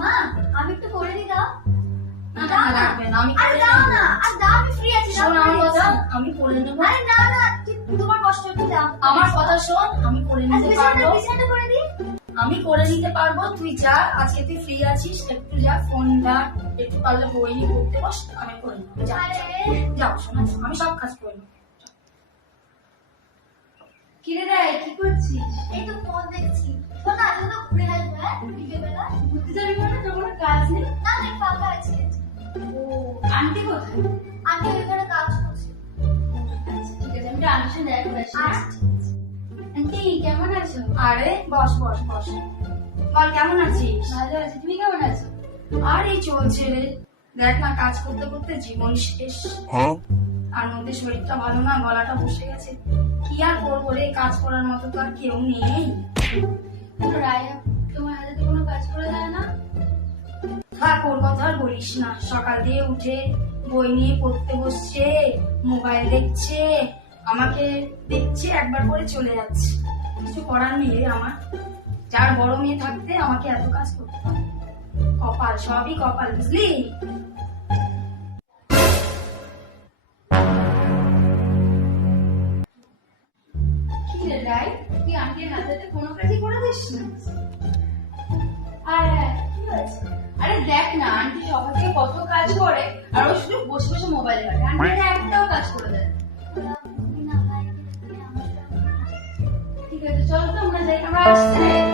মা আমি একটু করে দিই দাও। না না লাগবে না, আমি আরে দাও না, আর দাও, আমি ফ্রি আছি। শোন আমার কথা, আমি করে নেবো। আরে না না, তোমার কষ্ট একটু দাও। আমার কথা শোন, আমি করে নিতে পারবো। বিছানাটা করে দিই। আমি করে নিতে পারবো, তুই যা, আজকে তুই ফ্রি আছিস, একটু যা ফোনটা একটু পারলে বই নিয়ে পড়তে বস, আমি করে নেবো। যা যাও শোনা, আমি সব কাজ করে নেবো। কিরে রাই, কি করছিস? এই তো ফোন দেখছি। শোনা আজকে তো ঘুরে আসবো, হ্যাঁ বিকেলবেলা। ঘুরতে যাবি মানে? তোর কোনো কাজ নেই? না আমি ফাঁকা আছি। ও, আন্টি কোথায়? আমি ওই ঘরে কাজ করছি। আচ্ছা, ঠিক আছে, আমি আন্টির সঙ্গে দেখা করে আসি। আচ্ছা, আন্টি কেমন আছো? আরে বস বস বস, বল কেমন আছিস? ভালো আছি, তুমি কেমন আছো? আর এই চলছে রে, দেখ না কাজ করতে করতে জীবন শেষ। আর মধ্যে শরীরটা ভালো না, গলাটা বসে গেছে। কি আর করবো রে, কাজ করার মতো তো আর কেউ নেই। রায়া তোমার হাতে তো কোনো কাজ করে দেয় না? থাক, ওর কথা আর বলিস না। সকাল দিয়ে উঠে বই নিয়ে পড়তে বসছে, মোবাইল দেখছে, আমাকে দেখছে, একবার করে চলে যাচ্ছে। কিছু করার নেই রে আমার। যার বড় মেয়ে থাকতে আমাকে এত কাজ করতে হয়। কপাল, সবই কপাল, বুঝলি? কি রে রাই, তুই আন্টির হাতে কোনো কাজই করে দিস না? আরে কি হয়েছে? আরে দেখ না, আন্টি সকাল থেকে কত কাজ করে আর ও শুধু বসে বসে মোবাইল ঘাটে। আন্টি একটাও কাজ করে দেয় না। ঠিক আছে, চল তো আমরা যাই, আমরা আসছি রে।